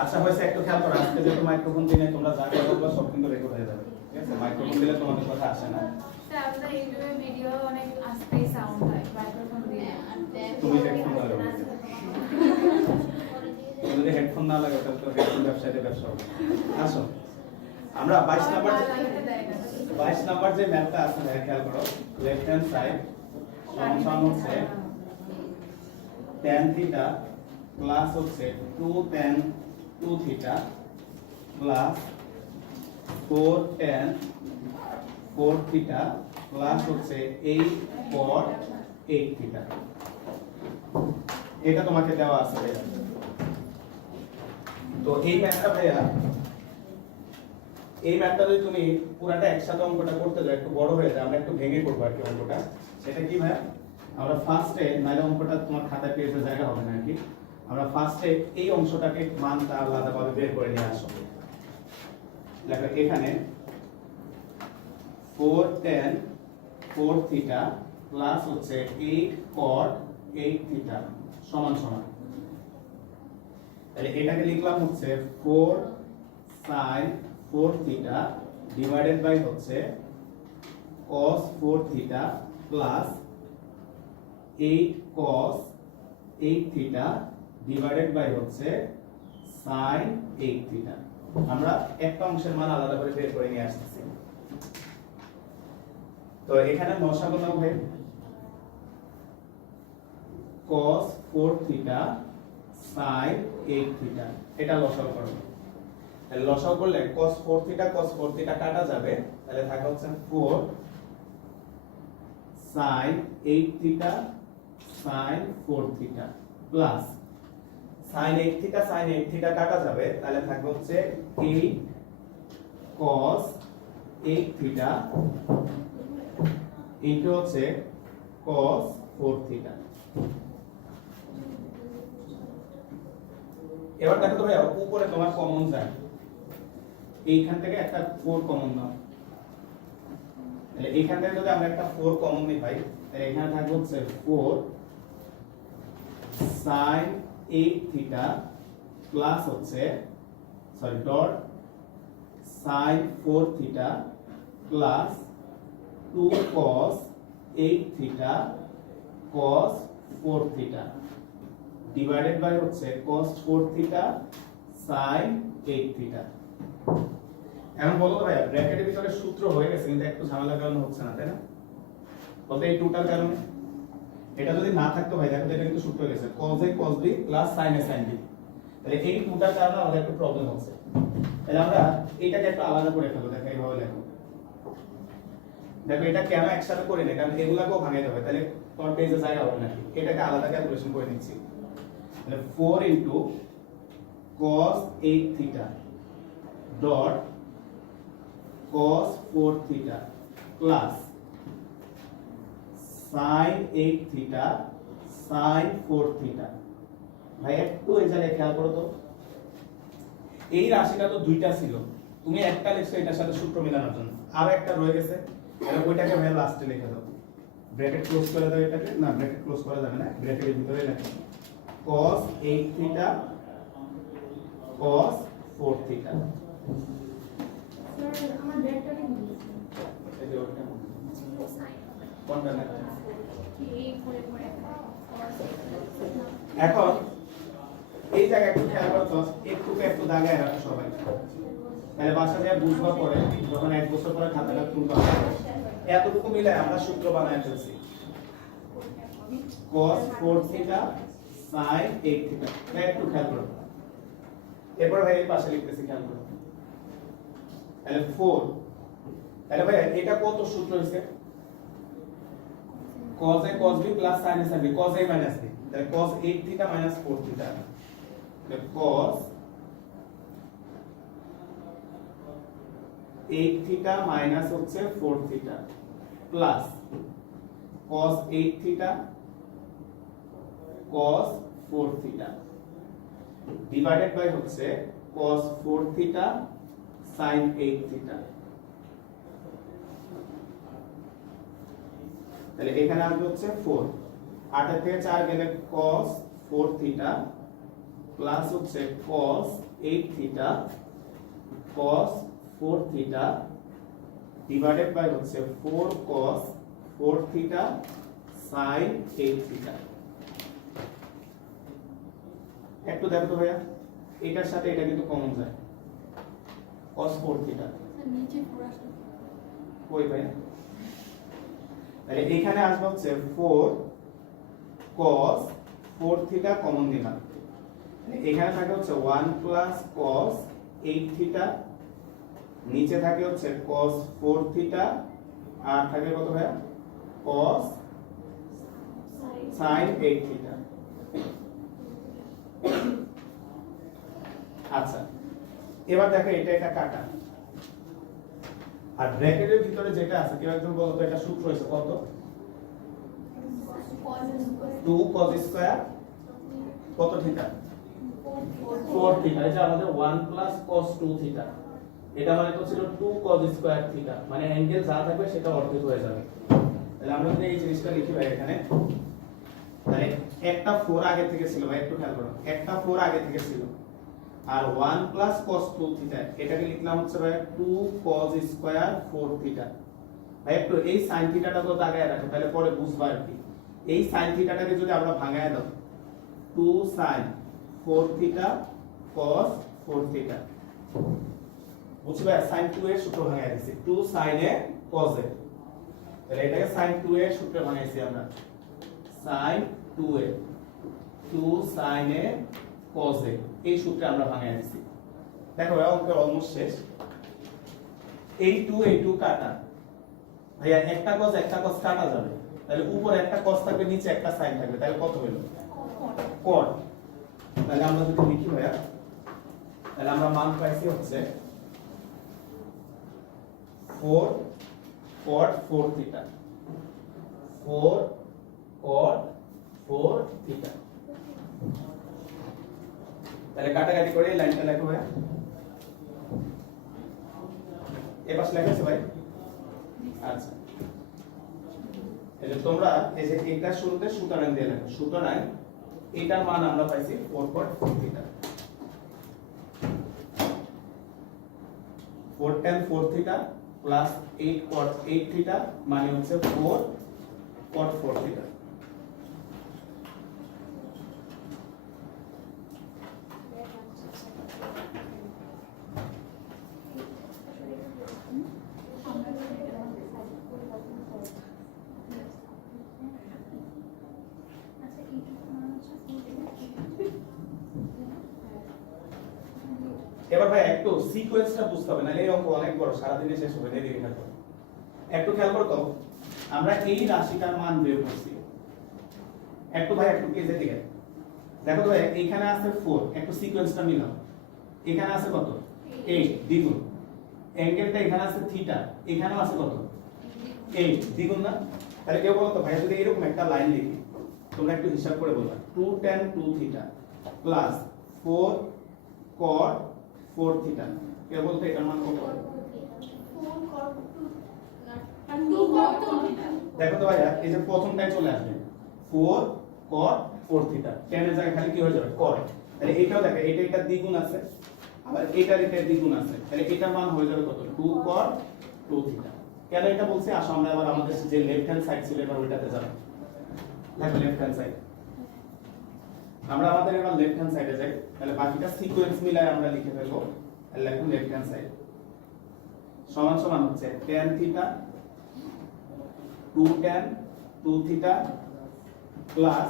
আচ্ছা হয়েছে একটু খেয়াল করো আজকে যেহেতু মাইক্রোফোন দিনে তোমরা যা কথা বলবে সব কিন্তু রেকর্ড হয়ে যাবে ঠিক আছে? মাইক্রোফোন দিলে তোমাদের কথা আসে না। ভিডিও অনেক আস্তেই সাউন্ড হয় মাইক্রোফোন দিয়ে তুমি হেডফোন না লাগাবে তুমি যদি হেডফোন না লাগাও তাহলে তো হেডফোন ব্যবসায়ীদের ব্যবসা হবে। আসো। আমরা বাইশ নাম্বার বাইশ নাম্বার যে ম্যাপটা আছে খেয়াল করো। লেফট হ্যান্ড সাইড সমান হচ্ছে tan থিটা প্লাস হচ্ছে 2 tan 2 theta plus 4 tan 4 theta plus হচ্ছে 8 cot 8 থিটা এটা তোমাকে দেওয়া আছে ভাইয়া। তো এই ম্যাথটা ভাইয়া, এই ম্যাথটা যদি তুমি পুরাটা একসাথে অঙ্কটা করতে যাও, একটু বড় হয়ে যায়, আমরা একটু ভেঙে করব আর কি অঙ্কটা। সেটা কি ভাইয়া? আমরা ফার্স্টে নাইলে অঙ্কটা তোমার খাতায় পেজে জায়গা হবে না আর কি। আমরা ফার্স্টে এই অংশটাকে মানটা আলাদাভাবে বের করে নিয়ে আসো দেখো এখানে four tan four theta plus হচ্ছে এইট কট এইট থিটা সমান সমান। তাহলে এটাকে লিখলাম হচ্ছে four sine four theta divided by হচ্ছে cos four theta plus eight cos eight theta divided by হচ্ছে সাইন এইট থিটা আমরা একটা অংশের মান আলাদা করে বের করে নিয়ে আসতেছি। তো এখানে লসাগু নাও ভাই। cos 4 থিটা sin 8 থিটা এটা লসাগু করব তাহলে লসাগু করলে cos 4 থিটা cos 4 থিটা কাটা যাবে। তাহলে থাকে হচ্ছে 4 sin 8 theta sin 4 theta plus sin 8 theta sin 8 theta কাটা যাবে, তাহলে থাকবে হচ্ছে 8 cos 8 থিটা ইনটু হচ্ছে cos 4 থিটা এবার দেখো তো ভাইয়া, উপরে তোমার কমন যায় এইখান থেকে একটা 4 কমন নাও তাহলে এইখান থেকে যদি আমরা একটা 4 কমন নিই ভাই, তাহলে এখানে থাকবে হচ্ছে 4 sin 8 থিটা প্লাস হচ্ছে sorry dot sin 4 theta plus 2 cos 8 theta cos 4 theta divided by হচ্ছে cos 4 থিটা sin 8 থিটা এখন বলো ভাইয়া ব্র্যাকেটের ভিতরে সূত্র হয়ে গেছে, কিন্তু একটু ঝামেলা কারণে হচ্ছে না, তাই না? বলতে এই টোটাল কারণে। এটা যদি না থাকতো ভাই, দেখো এটা কিন্তু সূত্র গেছে। cos a, cos b sin a, sin b তাহলে এই টোটাল কারণে আমাদের একটু প্রবলেম হচ্ছে। তাহলে আমরা এটাকে একটু আলাদা করে ফেলব, দেখো এইভাবে লেখো। দেখো এটা কেন একসাথে করে নেই? কারণ এগুলাকেও ভাঙাইতে দেবে। তাহলে তোমার পেজে জায়গা হবে নাকি? এটাকে আলাদা ক্যালকুলেশন করে নিচ্ছি। তাহলে 4 into cos 8 theta dot cos 4 theta plus sin 8 theta sin 4 theta ভাই একটু এই জায়গায় খেয়াল করো তো। এই রাশিটা তো দুইটা ছিল। তুমি একটা লিখছো এটার সাথে সূত্র মেলানোর জন্য। আর একটা রয়ে গেছে। তাহলে ওইটাকে ভাই লাস্টে লিখে দাও। ব্র্যাকেট ক্লোজ করে দাও এটাকে। না ব্র্যাকেট ক্লোজ করা যাবে না। ব্র্যাকেটের ভিতরে লেখো cos 8 থিটা cos 4 থিটা আমার ব্যাগটা কি এই যে ওটা। কোনটা না এখন, এই জায়গায় একটু খেয়াল করো একটু একটু দাগায় রাখো সবাই। তাহলে বাসা যায় বুঝবা পরে, যখন এক বছর পরে খাতাটা তুলবা। এতটুকু মিলে আমরা সূত্র বানায় ফেলছি। cos 4 থিটা sin 8 থিটা এটা একটু খেয়াল করো। এরপর ভাই এই পাশে লিখতেছি, খেয়াল করো। তাহলে 4 তাহলে ভাই এটা কত সূত্র হইছে cos a cos b plus sin a sin b cos a minus b তাহলে cos 8 থিটা minus 4 থিটা তাহলে cos 8 থিটা মাইনাস হচ্ছে 4 theta plus cos 8 theta cos 4 theta divided by হচ্ছে cos 4 থিটা sin 8 থিটা তাহলে এখানে আসবে হচ্ছে 4 8 থেকে 4 গেলে cos 4 থিটা প্লাস হচ্ছে cos 8 theta cos 4 theta divided by হচ্ছে 4 cos 4 থিটা sin 8 থিটা একটু দেখো তো ভাইয়া এটার সাথে এটা কিন্তু কমন যায়। cos 4 থিটা ওই ভাইয়া? তাহলে এখানে আসবে হচ্ছে 4 cos 4 থিটা কমন দিলাম এখানে থাকে হচ্ছে 1 প্লাস cos 8 থিটা নিচে থাকে হচ্ছে cos 4 থিটা আর থাকে কত ভাইয়া? cos sin 8 থিটা আচ্ছা এবার দেখো এটা একটা কাটা। আর ব্র্যাকেটের ভিতরে যেটা আছে কেউ একজন বলতো, এটা সূত্র হয়েছে কত? 2 cos স্কয়ার কত থিটা 4 থিটা যে আমাদের 1 প্লাস cos 2 থিটা এটা মানে তো ছিল 2 cos স্কয়ার থিটা মানে অ্যাঙ্গেল যা থাকবে সেটা অর্ধেক হয়ে যাবে। তাহলে আমরা যদি এই জিনিসটা লিখি ভাই এখানে, তাহলে একটা 4 আগে থেকে ছিল, ভাই, একটু খেয়াল করো, একটা 4 আগে থেকে ছিল। আর 1 প্লাস cos 2 থিটা এটাকে লিখলাম হচ্ছে ভাই 2 cos স্কয়ার 4 থিটা ভাই একটু এই sin থিটাটা তো দাগায় রাখো, তাহলে পরে বুঝবা আর কি। এই sin থিটাটাকে যদি আমরা ভাঙায় দাও 2 sin 4 থিটা cos 4 থিটা বুঝবে sin 2 এর সূত্র ভাঙায় দিছি 2 sin এ cos এ। তাহলে এটাকে sin 2 এর সূত্রে ভাঙাইছি আমরা। sin 2 এ 2 sin এ cos এ। এই সূত্রে আমরা ভাঙায় দিছি। দেখো ভাই অঙ্কের অলমোস্ট শেষ। এই টু এই টু কাটা। ভাইয়া একটা cos একটা cos কাটা যাবে। তাহলে উপর একটা cos থাকবে নিচে একটা sin থাকবে। তাহলে কত হলো? cot তাহলে আমরা যদি লিখি ভাইয়া তাহলে আমরা মান পাইছি হচ্ছে 4 cot 4 থিটা 4 cot 4 থিটা তাহলে কাটাকাটি করে লাইনটা লেখো ভাইয়া এ পাশে লেখা ভাই? আচ্ছা। তোমরা এই যে এটা শুরুতে সুতরাং দিয়ে লেখো। সুতরাং এটার মান আমরা পাইছি 4.4 theta 4 tan 4 theta plus 8 cot 8 theta মানে হচ্ছে 4 cot 4 থিটা এবার ভাই একটু সিকোয়েন্সটা বুঝতে হবে না এই অঙ্ক অনেক বড়, সারাদিনে শেষ হবে না এদিকে দেখো একটু খেয়াল করো তো, আমরা এই রাশিটার মান বের করছি। একটু ভাই, একটু কেজে দিকে। দেখো তো এখানে আছে 4 একটু সিকোয়েন্সটা মিলাও। এখানে আছে কত? 8 দ্বিগুণ। অ্যাঙ্গেলটা এখানে আছে থিটা এখানেও আছে কত? 8 দ্বিগুণ না? তাহলে কেউ বলো তো ভাই, যদি এরকম একটা লাইন লিখি, তোমরা একটু হিসাব করে বলবা 2 tan 2 theta plus 4 cot 4 theta কে বলতো এটার মান কত? দেখো তো ভাইয়া, এই যে প্রথমটাই চলে আসবে। 4 cot 4 থিটা এর জায়গায় খালি কি হয়ে যাবে? cot তাহলে এটাও দেখো, এটা এটা দ্বিগুণ আছে। আবার এটার এটা দ্বিগুণ আছে। তাহলে এটার মান হয়ে যাবে কত? 2 cot 2 থিটা কেন এটা বলছি? আসো, আমরা এবার আমাদের যে লেফট হ্যান্ড সাইড ছিল, এবার ওইটাতে যাব। দেখো লেফট হ্যান্ড সাইড আমরা আমাদের এবার লেফট হ্যান্ড সাইডে যাই। তাহলে বাকিটা সিকোয়েন্স মিলাই আমরা লিখে ফেলব। আর লিখুন লেফট হ্যান্ড সাইড সমান সমান হচ্ছে tan theta 2 tan 2 theta plus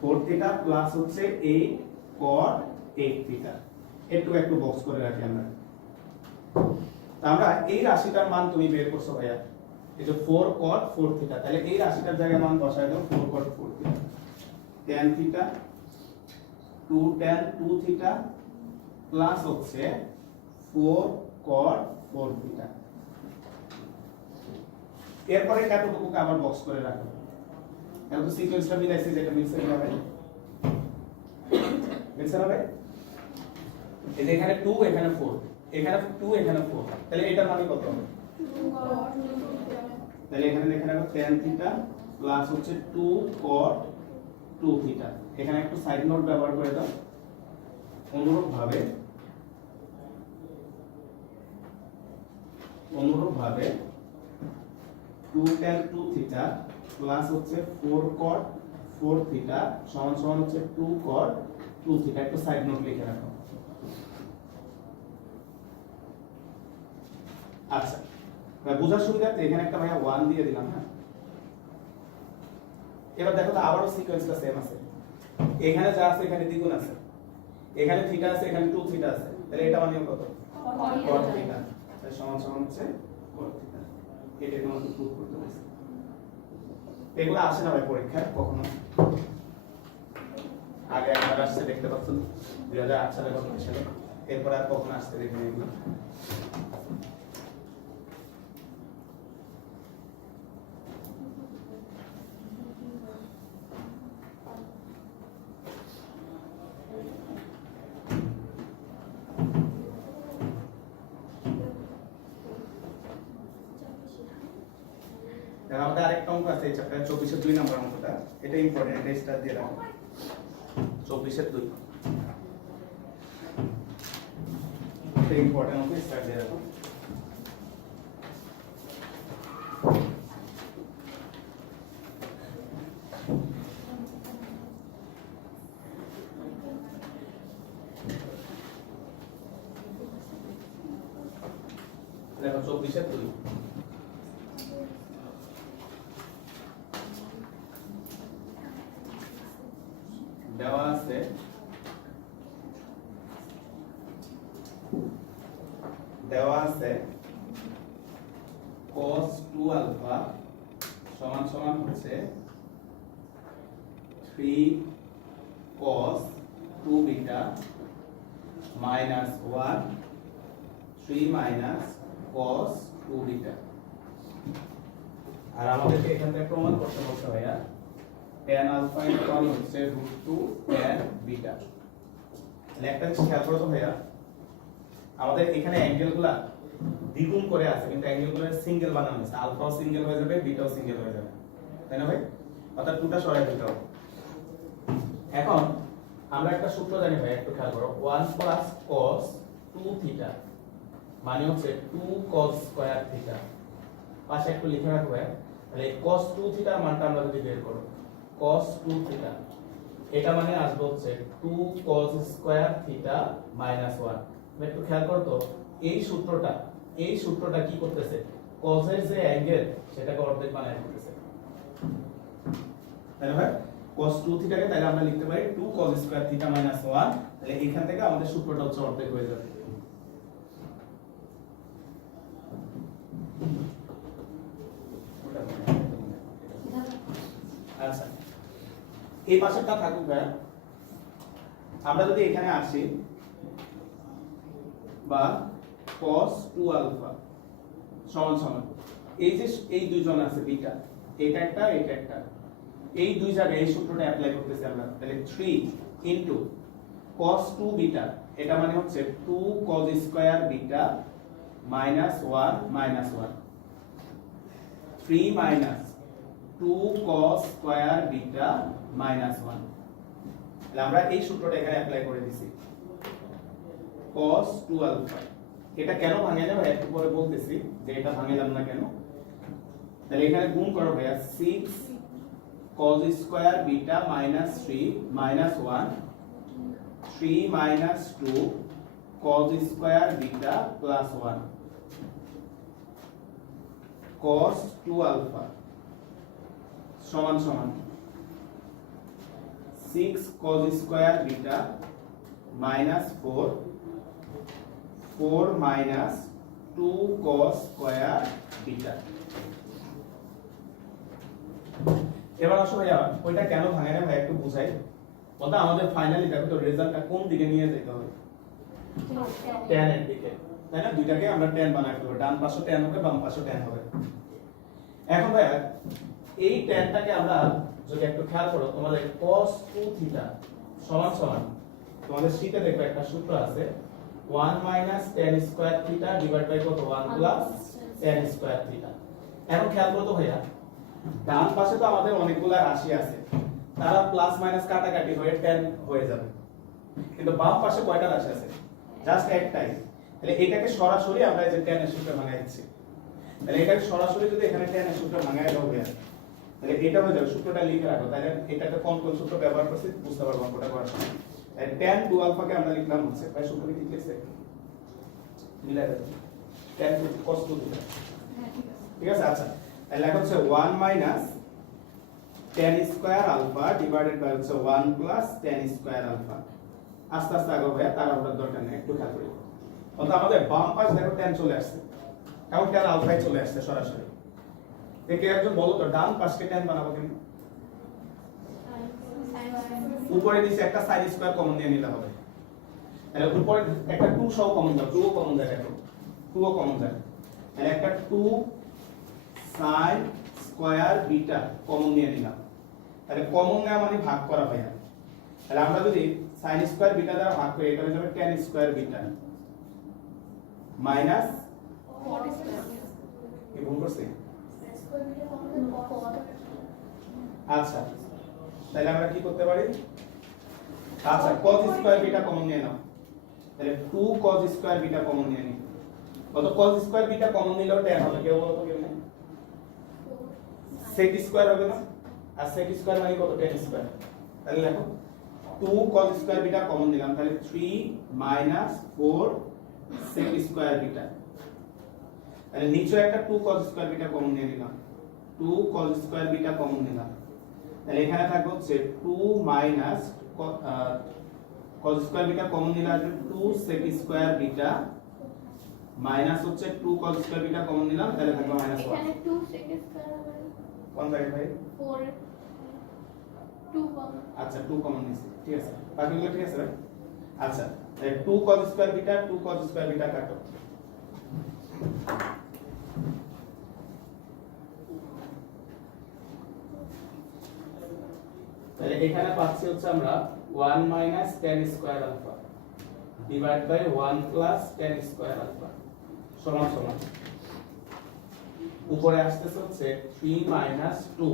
4 theta plus হচ্ছে 8 cot 8 থিটা একটু একটু বক্স করে রাখি আমরা। আমরা এই রাশিটার মান তুমি বের করছ ভাইয়া। এই যে 4 cot 4 থিটা তাহলে এই রাশিটার জায়গায় মান বসায় দাও 4 cot 4 theta tan theta 2 tan 2 theta plus হচ্ছে 4 cot 4 থিটা এরপরে এতটুকুকে আবার বক্স করে রাখো। এখন তো সিকোয়েন্সটা মিলাইছি, যেটা মিলছে হবে। মিলছে হবে এই যে এখানে 2 এখানে 4 এখানে 2 এখানে 4 তাহলে এটার মানে কত? হবে তাহলে এখানে লেখা রাখো tan থিটা প্লাস হচ্ছে 2 cot টু থিটা এখানে একটু সাইড নোট ব্যবহার করে দাও। অনুরূপ ভাবে অনুরূপ ভাবে two tan two theta plus হচ্ছে ফোর কট ফোর থিটা সমান সমান হচ্ছে টু কট টু থিটা একটু সাইড নোট লিখে রাখো। আচ্ছা বোঝার সুবিধার্থে এখানে একটা ভাইয়া ওয়ান দিয়ে দিলাম হ্যাঁ? এবার দেখো তো আবারও সিকোয়েন্সটা সেম আছে। এখানে যা আছে এখানে দ্বিগুণ আছে। এখানে থিটা আছে এখানে টু থিটা আছে। তাহলে এটা মানে কত? Cot থিটা তাহলে সমান সমান হচ্ছে cot থিটা এটা তোমাকে প্রুফ করতে বলছে এগুলো আসে না ভাই পরীক্ষায় কখনো। আগে একবার আসছে দেখতে পাচ্ছ দুই হাজার আট সালে কখন ছিল এরপর আর কখন আসতে দেখিনি এগুলো দেখো আমাদের আরেকটা অঙ্ক আছে এই চ্যাপ্টার চব্বিশের দুই নম্বর অঙ্কটা এটা ইম্পর্টেন্ট এটা স্টার দিয়ে রাখো। চব্বিশের দুই। এটা ইম্পর্টেন্ট অঙ্ক স্টার দিয়ে রাখো। দেখো চব্বিশের দুই দেওয়া আছে দেওয়া আছে cos 2 আলফা সমান সমান হচ্ছে 3 cos 2 beta minus 1 3 minus cos 2 beta আর আমাদেরকে এখান থেকে প্রমাণ করতে বলতে ভাইয়া tan আলফা ইকুয়াল হচ্ছে রুট টু tan বিটা তাহলে একটা খেয়াল করো তো ভাইয়া? আমাদের এখানে অ্যাঙ্গেলগুলা দ্বিগুণ করে আছে, কিন্তু অ্যাঙ্গেলগুলো সিঙ্গেল বানানো হয়েছে। আলফাও সিঙ্গেল হয়ে যাবে বিটাও সিঙ্গেল হয়ে যাবে। তাই না ভাই? অর্থাৎ টুটা সরাই দিতে হবে। এখন আমরা একটা সূত্র জানি ভাই একটু খেয়াল করো। 1 প্লাস cos 2 থিটা মানে হচ্ছে 2 cos স্কয়ার থিটা পাশে একটু লিখে রাখো ভাই তাহলে cos 2 থিটার মানটা আমরা যদি বের করব cos 2 থিটা এটা মানে আসবে হচ্ছে 2 cos স্কয়ার থিটা মাইনাস 1 তুমি একটু খেয়াল করো তো, এই সূত্রটা এই সূত্রটা কি করতেছে? cos এর যে অ্যাঙ্গেল সেটাকে অর্ধেক বানায় দিতেছে তাহলে ভাই, cos 2 থিটাকে তাহলে আমরা লিখতে পারি 2 cos স্কয়ার থিটা মাইনাস 1 তাহলে এখান থেকে আমাদের সূত্রটা হচ্ছে অর্ধেক হয়ে যাবে আচ্ছা এই পাশেরটা থাকুক ভাই আমরা যদি এখানে আসি, বা cos 2 আলফা সমান সমান। এই যে এই দুইজন আছে বিটা এটা একটা এটা একটা। এই দুই জায়গায় এই সূত্রটা অ্যাপ্লাই করতেছি আমরা। তাহলে 3 ইনটু cos 2 বিটা এটা মানে হচ্ছে 2 cos square beta minus 1 minus 1 3 minus 2 cos square beta minus 1 তাহলে আমরা এই সূত্রটা এখানে অ্যাপ্লাই করে দিছি। cos 2 আলফা এটা কেন ভাঙে যাবে একটু পরে বলতেছি যে এটা ভাঙিলাম না কেন। তাহলে এখানে গুণ করো ভাইয়া 6 cos square beta minus 3 minus 1 3 minus 2 cos square beta plus 1 cos 2 alpha সমান সমান। 6 cos square beta minus 4 4 minus 2 cos square beta. এবার আসো ভাইয়া ওইটা কেন ভাঙে না ভাই একটু বুঝাই। বলতে আমাদের ফাইনালি দেখো তো রেজাল্টটা কোন দিকে নিয়ে যেতে হবে? Tan এর দিকে। তাই না? দুইটাকে আমরা tan বানাই ফেলব। ডান পাশে tan হবে বাম পাশে tan হবে। এখন ভাইয়া এই ট্যানটাকে আমরা যদি একটু খেয়াল করো, তোমাদের cos 2 থিটা সমান সমান, তোমাদের শীটে দেখবে একটা সূত্র আছে 1 minus tan square theta divide by কত? 1 প্লাস tan স্কয়ার থিটা এখন খেয়াল করো তো ভাইয়া, ডান পাশে তো আমাদের অনেকগুলা রাশি আছে, তারা প্লাস মাইনাস কাটাকাটি হয়ে টেন হয়ে যাবে। কিন্তু বাম পাশে কয়টা রাশি আছে? জাস্ট একটাই। তাহলে এটাকে সরাসরি আমরা এই যে টেনের সূত্রে ভাঙাই দিচ্ছি। তাহলে এটাকে সরাসরি যদি এখানে টেনের সূত্রে ভাঙাই দাও হয়ে তাহলে এটা হয়ে যাবে সূত্রটা লিখে রাখো। তাহলে এটাতে কোন কোন সূত্র ব্যবহার করছি বুঝতে পারব অঙ্কটা করার সময়। টেন টু আলফাকে আমরা লিখলাম হচ্ছে ভাই সূত্রটা কি লিখছে? মিলাই দেবো টেন টু কস টু হ্যাঁ ঠিক আছে। আচ্ছা তাহলে লেখা হচ্ছে 1 minus tan square alpha divided by হচ্ছে 1 প্লাস tan স্কয়ার আলফা আস্তে আস্তে আগে ভাইয়া তার আমরা দরকার নেই একটু খেয়াল করি অর্থাৎ আমাদের বাম পাশ দেখো tan চলে আসছে। এবং tan আলফাই চলে আসছে সরাসরি। দেখে একজন বলো তো ডান পাশকে tan বানাবো কেন? উপরে নিচে একটা সাইড স্কয়ার কমন নিয়ে নিলে হবে। তাহলে উপরে একটা টু সহ কমন দাও 2 কমন যায় দেখো। 2 ও কমন যায়। তাহলে একটা two sine square beta common নিয়ে নিলাম। তাহলে কমন নেওয়া মানে ভাগ করা হয় না তাহলে আমরা যদি সাইন স্কয়ার বিটা দ্বারা ভাগ করি এটা হয়ে যাবে tan স্কয়ার বিটা মাইনাস কি ভুল করছি? আচ্ছা তাহলে আমরা কি করতে পারি? আচ্ছা cos স্কয়ার বিটা কমন নিয়ে নাও। তাহলে 2 cos স্কয়ার বিটা কমন নিয়ে নিই। কত? cos স্কয়ার বিটা কমন নিলেও tan হবে। কেউ বলো তো কেমনে sec স্কয়ার হবে না? আর sec স্কয়ার মানে কত? tan স্কয়ার তাহলে দেখো 2 cos স্কয়ার বিটা কমন নিলাম। তাহলে 3 মাইনাস 4 sec স্কয়ার বিটা তাহলে নিচে একটা 2 cos স্কয়ার বিটা কমন নিয়ে নিলাম। 2 cos স্কয়ার বিটা কমন নিলাম। তাহলে এখানে থাকবে হচ্ছে 2 minus cos square beta common নিলে আসবে 2 sec স্কয়ার বিটা মাইনাস হচ্ছে 2 cos স্কয়ার বিটা কমন নিলাম তাহলে থাকবে মাইনাস 1 এখানে 2 সেকেন্ড স্কয়ার কোন জায়গায় ভাই? 4 2 পাবো আচ্ছা 2 কমন নিছি ঠিক আছে। বাকিগুলো ঠিক আছে ভাই? আচ্ছা 2 cos square beta 2 cos square beta কাটো। তাহলে এখানে পাচ্ছি হচ্ছে আমরা 1 minus tan square alpha divide by 1 plus tan square alpha সমান সমান। উপরে আসতেছে হচ্ছে 3 মাইনাস 2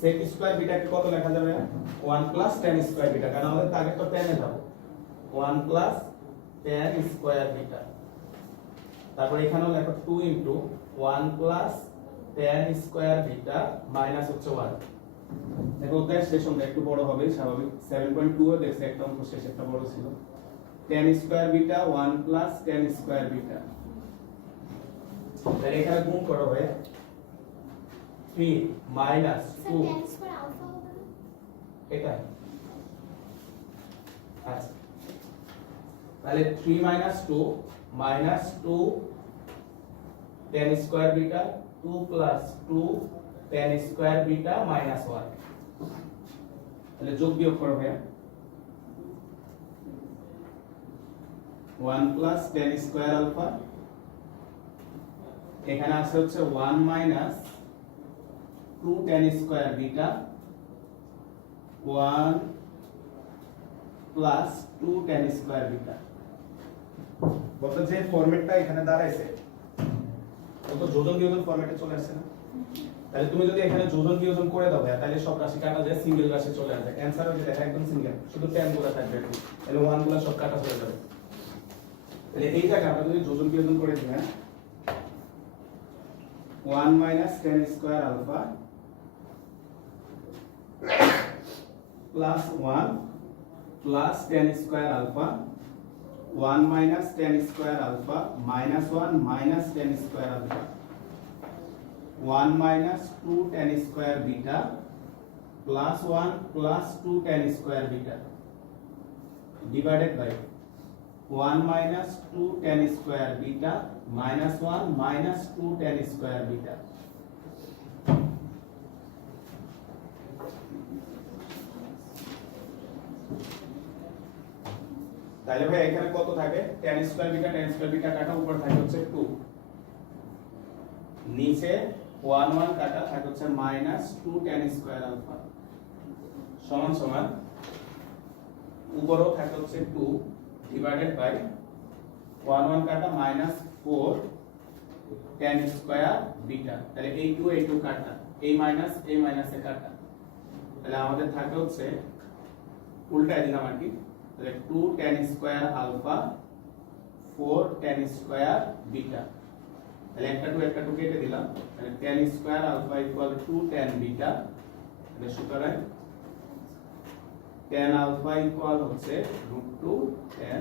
sec স্কয়ার বিটাকে কত লেখা যাবে? 1 প্লাস tan স্কয়ার বিটা কারণ আমাদের টার্গেট তো tan এ যাব। 1 প্লাস tan স্কয়ার বিটা তারপর এখানেও লেখো 2 into 1 plus tan square beta minus হচ্ছে 1 দেখো উত্তর স্টেশনটা একটু বড় হবে স্বাভাবিক। 7.2 এ দেখছে একটা অঙ্ক শেষ একটা বড় ছিল। tan square beta 1 plus tan square beta তাহলে এখানে গুণ করো হয়ে। 3 মাইনাস 2 tan স্কয়ার আলফা হবে না? এটা আচ্ছা। তাহলে 3 minus 2 minus 2 tan square beta 2 plus 2 tan square beta minus 1 তাহলে যোগ করো ভাইয়া। 1 প্লাস tan স্কয়ার আলফা এখানে আছে হচ্ছে 1 minus 2 tan square beta 1 plus 2 tan square beta বলতে যে ফরম্যাটটা এখানে দাঁড়াইছে। তো যোজন বিয়োজন ফরম্যাটে চলে আসছে না। তাহলে তুমি যদি এখানে যোজন বিয়োজন করে দাও তাহলে সব রাশি কাটা যায় সিঙ্গেল রাশি চলে আসবে অ্যানসার হয়ে যায় একদম সিঙ্গেল শুধু tan গুলো থাকবে তাহলে 1 গুলো সব কাটা চলে যাবে। তাহলে এই জায়গায় আমরা যদি যোজন বিয়োজন করে দিই হ্যাঁ? 1 minus tan square alpha plus 1 plus tan square alpha 1 minus tan square alpha minus 1 minus tan square alpha 1 minus 2 tan square beta plus 1 plus 2 tan square beta divided by 1 minus 2 tan square beta minus 1 minus 2 tan square beta তাহলে ভাই, এখানে কত থাকে? tan square beta tan square beta কাটা উপর থাকে হচ্ছে 2 নিচে 1 1 কাটা থাকে হচ্ছে মাইনাস 2 tan স্কয়ার আলফা সমান সমান। উপরেও থাকে হচ্ছে 2 ডিভাইডেড বাই 1 1 কাটা মাইনাস 4 tan স্কয়ার বিটা তাহলে এই 2 এই 2 কাটা। এই মাইনাস এই মাইনাসে কাটা। তাহলে আমাদের থাকে হচ্ছে, উল্টায় দিলাম আর কি। তাহলে two tan square alpha four tan square beta তাহলে একটা টু একটা টু কেটে দিলাম। তাহলে tan square alpha equal to tan beta তাহলে সুতরাং টেন আলফা ইকুয়াল হচ্ছে রুট টু টেন